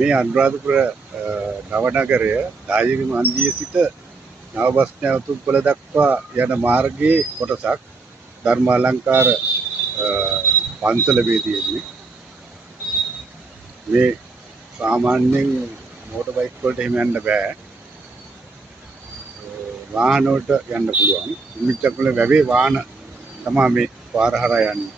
මේ අනුරාධපුර නවනගරය දායක මන්දියේ සිට නව බස් නැවතුම්පල දක්වා යන මාර්ගයේ කොටසක් ධර්මාලංකාර පන්සල වේදිකේ මේ සාමාන්‍යයෙන් මෝටර් බයික් වලට එහෙම යන්න බෑ. වාහන වලට යන්න පුළුවන්. මිච්ඡකුල වැවේ වාහන තමයි මේ පාර හරහා යන්නේ.